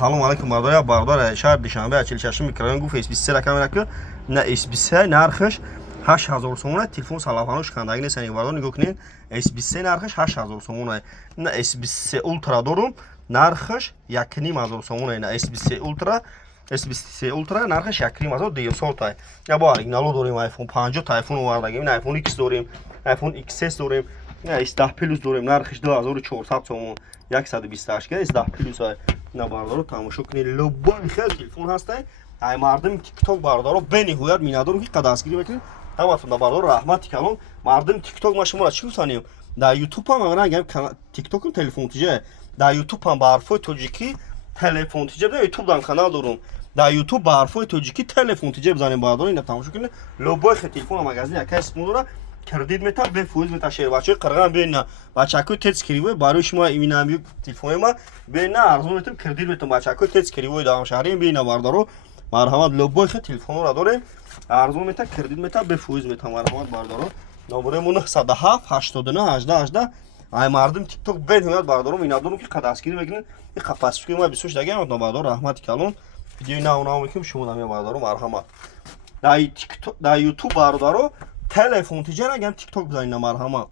Salam aleyküm bardar. Bardar şehir Duşanbe açılışım mikroyon guf S23 rakam rakı ne S23 narxış 8000 so'mona telefon salafanı şikandagini seni bardar nigah kinin S23 narxış 8000 so'mona ne S23 Ultra dorum narxış 1500 so'mona ne S23 Ultra S23 Ultra narxış 1500 200 tay. Ya bu original dorum iPhone 5 iPhone vardagim iPhone X dorum iPhone XS dorum ne istah plus dorum narxış 2400 so'mon 128 га istah plus ay نه باردارو تماشا کنید لبای خیلی تلفن هسته ای مردم تیک تاک باردارو بنهایت میندارم که قداسگیری بکنید همتون باردارو رحمت کلام مردم تیک تاک ما شما را چی می‌سانیم در یوتیوب هم اگر اگه تیک تاک تلفن تیجه در یوتیوب هم با حرفای تاجیکی تلفن تیجه در یوتیوب دان کانال دارم در یوتیوب با حرفای تاجیکی تلفن تیجه بزنیم باردارو اینا تماشا کنید لبای خیلی تلفن مغازه یک اسم داره کردید میتا به فوز میتا شیر بچه قرغن بین بچه‌کو تست کریوی برای شما ایمینامی تلفن ما بین ارزون میتم کردید میتم بچه‌کو تست کریوی دام شهری بین باردارو مرحمت لبای خ تلفن رو داریم ارزون میتا کردید میتا به فوز میتا مرحمت باردارو نمرمون 907 89 18 18 ای مردم تیک تاک بین همیت باردارو میندارم که قداسگیری بگیرین این قفسکی ما 23 دقیقه ما باردارو رحمت کلون ویدیو نه میکنم شما نمی باردارو مرحمت در یوتیوب باردارو تلفن تیجه نگم تیک تاک بزنین مرحمت